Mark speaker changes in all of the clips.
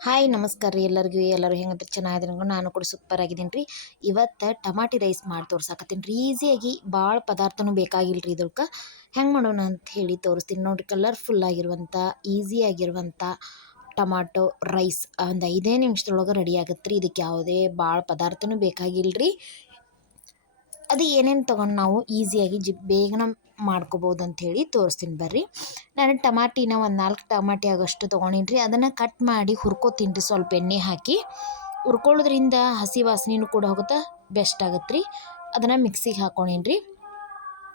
Speaker 1: Hi, ನಮಸ್ಕಾರ ರೀ ಎಲ್ಲರಿಗೂ. ಎಲ್ಲರೂ ಹೆಂಗಂದ್ರೆ ಚೆನ್ನಾಗಿದ್ದೀನಿ ನಾನು ಕೂಡ ಸೂಪರ್ ಆಗಿದ್ದೀನಿ ರೀ. ಇವತ್ತು ಟಮಾಟಿ ರೈಸ್ ಮಾಡಿ ತೋರ್ಸಾಕತ್ತೀನಿ ರೀ. ಈಸಿಯಾಗಿ ಭಾಳ ಪದಾರ್ಥನೂ ಬೇಕಾಗಿಲ್ಲ ರೀ ಇದಕ್ಕೆ ಹೆಂಗೆ ಮಾಡೋಣ ಅಂತ ಹೇಳಿ ತೋರಿಸ್ತೀನಿ. ನೋಡಿರಿ ಕಲರ್ಫುಲ್ ಆಗಿರುವಂಥ ಈಸಿ ಆಗಿರುವಂಥ ಟಮಾಟೊ ರೈಸ್ ಒಂದು ಐದೇ ನಿಮಿಷದೊಳಗೆ ರೆಡಿ ಆಗುತ್ತೆ ರೀ. ಇದಕ್ಕೆ ಯಾವುದೇ ಭಾಳ ಪದಾರ್ಥನೂ ಬೇಕಾಗಿಲ್ಲ ರೀ ಅದು ಏನೇನು ತೊಗೊಂಡು ನಾವು ಈಸಿಯಾಗಿ ಜಿ ಬೇಗನೆ ಮಾಡ್ಕೋಬೋದು ಅಂಥೇಳಿ ತೋರಿಸ್ತೀನಿ ಬರ್ರಿ. ನಾನು ಟಮಾಟಿನ ಒಂದು ನಾಲ್ಕು ಟಮಾಟಿ ಆಗೋಷ್ಟು ತೊಗೊಂಡಿನಿ ರೀ. ಅದನ್ನು ಕಟ್ ಮಾಡಿ ಹುರ್ಕೋತೀನಿ ರೀ ಸ್ವಲ್ಪ ಎಣ್ಣೆ ಹಾಕಿ. ಹುರ್ಕೊಳ್ಳೋದ್ರಿಂದ ಹಸಿ ವಾಸನೆಯೂ ಕೂಡ ಹೋಗುತ್ತೆ ಬೆಸ್ಟ್ ಆಗುತ್ತೆ ರೀ. ಅದನ್ನು ಮಿಕ್ಸಿಗೆ ಹಾಕ್ಕೊಂಡೀನಿ ರೀ.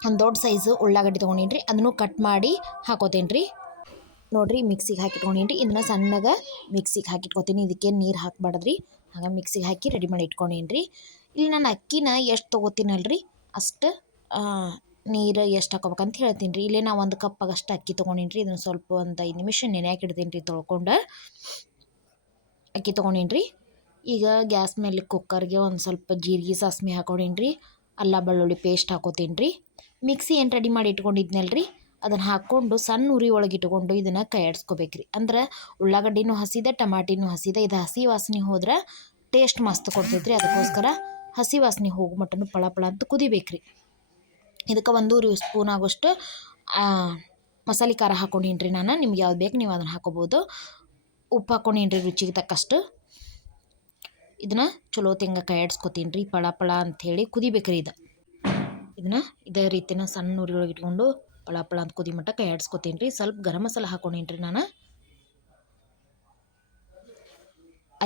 Speaker 1: ಒಂದು ದೊಡ್ಡ ಸೈಜು ಉಳ್ಳಾಗಡ್ಡಿ ತೊಗೊಂಡಿನಿ ರೀ. ಅದನ್ನು ಕಟ್ ಮಾಡಿ ಹಾಕೋತೀನಿ ರೀ. ನೋಡಿರಿ ಮಿಕ್ಸಿಗೆ ಹಾಕಿಟ್ಕೊಂಡಿನಿ ರೀ. ಇದನ್ನು ಸಣ್ಣಗೆ ಮಿಕ್ಸಿಗೆ ಹಾಕಿಟ್ಕೊತೀನಿ ಇದಕ್ಕೆ ನೀರು ಹಾಕ್ಬಾರ್ದ್ರಿ. ಹಾಗೆ ಮಿಕ್ಸಿಗೆ ಹಾಕಿ ರೆಡಿ ಮಾಡಿ ಇಟ್ಕೊಂಡೀನಿ ರೀ. ಇಲ್ಲಿ ನಾನು ಅಕ್ಕಿನ ಎಷ್ಟು ತೊಗೋತೀನಲ್ರಿ? ಅಷ್ಟು ನೀರು ಎಷ್ಟು ಹಾಕೋಬೇಕು ಅಂತ ಹೇಳ್ತೀನಿ ರೀ. ಇಲ್ಲೇ ನಾವು ಒಂದು ಕಪ್ಪಾಗಷ್ಟು ಅಕ್ಕಿ ತೊಗೊಂಡೀನಿ ರೀ. ಇದನ್ನು ಸ್ವಲ್ಪ ಒಂದು ಐದು ನಿಮಿಷ ನೆನೆಯಾಕೆ ಇಡ್ತೀನಿ ರೀ ತೊಳ್ಕೊಂಡು. ಅಕ್ಕಿ ತೊಗೊಂಡೀನಿ ರೀ. ಈಗ ಗ್ಯಾಸ್ ಮೇಲೆ ಕುಕ್ಕರ್ಗೆ ಒಂದು ಸ್ವಲ್ಪ ಜೀರಿಗೆ ಸಾಸ್ಮಿ ಹಾಕೊಂಡೀನಿ ರೀ. ಅಲ್ಲ ಬೆಳ್ಳುಳ್ಳಿ ಪೇಸ್ಟ್ ಹಾಕೋತೀನಿ ರೀ. ಮಿಕ್ಸಿ ಏನು ರೆಡಿ ಮಾಡಿ ಇಟ್ಕೊಂಡಿದ್ನಲ್ಲ ರೀ. ಅದನ್ನು ಹಾಕ್ಕೊಂಡು ಸಣ್ಣ ಉರಿ ಒಳಗೆ ಇಟ್ಕೊಂಡು ಇದನ್ನು ಕೈಯಾಡಿಸ್ಕೋಬೇಕು ರೀ. ಅಂದ್ರೆ ಉಳ್ಳಾಗಡ್ಡಿನೂ ಹಸಿದೆ, ಟಮಾಟಿನೂ ಹಸಿದೆ. ಇದು ಹಸಿ ವಾಸನೆ ಹೋದ್ರೆ ಟೇಸ್ಟ್ ಮಸ್ತ್ ಕೊಡ್ತೈತೆ ರೀ. ಅದಕ್ಕೋಸ್ಕರ ಹಸಿ ವಾಸನೆ ಹೋಗು ಮಟ್ಟನು ಪಳ ಪಳ ಅಂತ ಕುದಿಬೇಕು ರೀ. ಇದಕ್ಕೆ ಒಂದೂರು ಸ್ಪೂನ್ ಆಗೋಷ್ಟು ಮಸಾಲೆ ಖಾರ ಹಾಕೊಂಡೀನಿ ರೀ ನಾನು. ನಿಮ್ಗೆ ಯಾವ್ದು ಬೇಕು ನೀವು ಅದನ್ನು ಹಾಕೋಬೋದು. ಉಪ್ಪು ಹಾಕೊಂಡೀನಿ ರೀ ರುಚಿಗೆ ತಕ್ಕಷ್ಟು. ಇದನ್ನು ಚಲೋ ತೆಂಗ ಕೈ ಆಡ್ಸ್ಕೊತೀನಿ ರೀ, ಪಳ ಪಳ ಅಂಥೇಳಿ ಕುದಿಬೇಕು ರೀ ಇದು. ಇದನ್ನ ಇದೇ ರೀತಿನ ಸಣ್ಣ ಉರಿಯೊಳಗೆ ಇಟ್ಕೊಂಡು ಪಳ ಪಳ ಅಂತ ಕುದಿ ಮಟ್ಟ ಕೈ ಆಡ್ಸ್ಕೊತೀನಿ ರೀ. ಸ್ವಲ್ಪ ಗರಂ ಮಸಾಲ ಹಾಕೊಂಡೀನಿ ರೀ ನಾನು.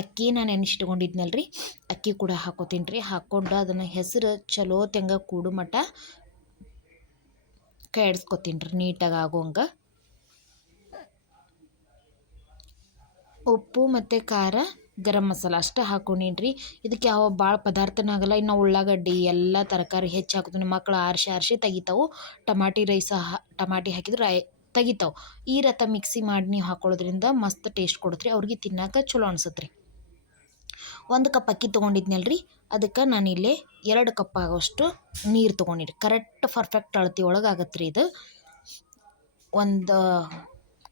Speaker 1: ಅಕ್ಕಿ ನಾನು ನೆನೆಸಿಟ್ಕೊಂಡಿದ್ನಲ್ರಿ ಅಕ್ಕಿ ಕೂಡ ಹಾಕೋತೀನಿ ರೀ. ಹಾಕ್ಕೊಂಡು ಅದನ್ನು ಹೆಸರು ಚಲೋ ತೆಂಗ ಕೂಡು ಮಟ್ಟ ಕೈ ಆಡಿಸ್ಕೊತೀನಿ ರೀ, ನೀಟಾಗಿ ಆಗೋಂಗೆ. ಉಪ್ಪು ಮತ್ತು ಖಾರ, ಗರಂ ಮಸಾಲ ಅಷ್ಟೇ ಹಾಕೊಂಡೀನಿ ರೀ. ಇದಕ್ಕೆ ಯಾವ ಭಾಳ ಪದಾರ್ಥನೂ ಆಗಲ್ಲ, ಇನ್ನು ಉಳ್ಳಾಗಡ್ಡಿ, ಎಲ್ಲ ತರಕಾರಿ ಹೆಚ್ಚು ಹಾಕೋದು ಮಕ್ಕಳು ಆರಿಸಿ ಆರಿಸಿ ತೆಗಿತಾವೆ. ಟಮಾಟಿ ರೈಸ್ ಟಮಾಟಿ ಹಾಕಿದ್ರೆ ತೆಗಿತಾವೆ. ಈ ರಥ ಮಿಕ್ಸಿ ಮಾಡಿ ನೀವು ಹಾಕೊಳ್ಳೋದ್ರಿಂದ ಮಸ್ತ್ ಟೇಸ್ಟ್ ಕೊಡುತ್ತೆ ರೀ, ಅವ್ರಿಗೆ ತಿನ್ನಕ್ಕೆ ಚಲೋ ಅನ್ಸುತ್ತೆ ರೀ. ಒಂದು ಕಪ್ ಅಕ್ಕಿ ತೊಗೊಂಡಿದ್ನಲ್ಲ ರೀ ಅದಕ್ಕೆ ಇಲ್ಲಿ ಎರಡು ಕಪ್ ಆಗೋಷ್ಟು ನೀರು ತೊಗೊಂಡಿರಿ ಕರೆಕ್ಟ್ ಪರ್ಫೆಕ್ಟ್ ಅಳತಿ ಒಳಗೆ ಆಗತ್ತೆ ರೀ ಇದು. ಒಂದು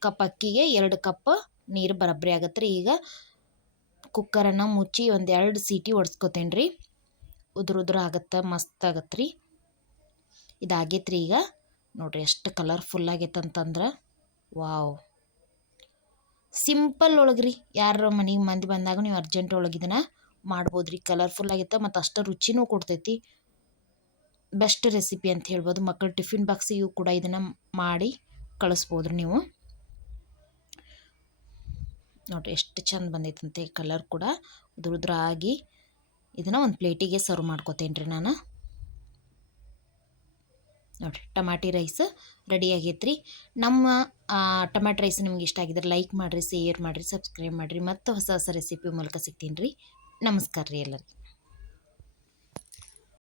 Speaker 1: ಕಪ್ ಅಕ್ಕಿಗೆ ಎರಡು ಕಪ್ ನೀರು ಬರಬ್ರಿ ಆಗತ್ತೆ ರೀ ಈಗ ಕುಕ್ಕರನ್ನು ಮುಚ್ಚಿ ಒಂದು ಎರಡು ಸೀಟಿ ಒಡ್ಸ್ಕೊತೇನೆ ರೀ ಉದುರು ಉದುರು ಆಗತ್ತೆ, ಮಸ್ತ್ ಆಗತ್ತೆ ರೀ ಇದಾಗೈತ್ರಿ ಈಗ. ನೋಡಿರಿ ಎಷ್ಟು ಕಲರ್ಫುಲ್ ಆಗೈತೆ ಅಂತಂದ್ರೆ. ವಾವ್ ಸಿಂಪಲ್ ಒಳಗೆ ರೀ ಯಾರ ಮನೆಗೆ ಮಂದಿ ಬಂದಾಗ ನೀವು ಅರ್ಜೆಂಟ್ ಒಳಗೆ ಇದನ್ನು ಮಾಡ್ಬೋದು ರೀ ಕಲರ್ಫುಲ್ ಆಗಿತ್ತು ಮತ್ತು ಅಷ್ಟು ರುಚಿನೂ ಕೊಡ್ತೈತಿ. ಬೆಸ್ಟ್ ರೆಸಿಪಿ ಅಂತ ಹೇಳ್ಬೋದು. ಮಕ್ಕಳು ಟಿಫಿನ್ ಬಾಕ್ಸಿಗೂ ಕೂಡ ಇದನ್ನು ಮಾಡಿ ಕಳಿಸ್ಬೋದು ನೀವು. ನೋಡಿರಿ ಎಷ್ಟು ಚಂದ ಬಂದೈತಂತೆ ಕಲರ್ ಕೂಡ. ಉದ್ರ ಉದ್ರ ಆಗಿ ಇದನ್ನು ಒಂದು ಪ್ಲೇಟಿಗೆ ಸರ್ವ್ ಮಾಡ್ಕೋತೇನೆ ರೀ ನಾನು. ನೋಡಿರಿ, ಟಮಾಟಿ ರೈಸ್ ರೆಡಿ ಆಗೈತೆ ರೀ ನಮ್ಮ ಟಮಾಟಿ ರೈಸ್ ನಿಮ್ಗೆ ಇಷ್ಟ ಆಗಿದ್ರೆ ಲೈಕ್ ಮಾಡಿರಿ ಶೇರ್ ಮಾಡಿರಿ ಸಬ್ಸ್ಕ್ರೈಬ್ ಮಾಡಿರಿ, ಮತ್ತು ಹೊಸ ಹೊಸ ರೆಸಿಪಿ ಮೂಲಕ ಸಿಗ್ತೀನಿ ರೀ. ನಮಸ್ಕಾರ ರೀ ಎಲ್ಲರಿಗೆ.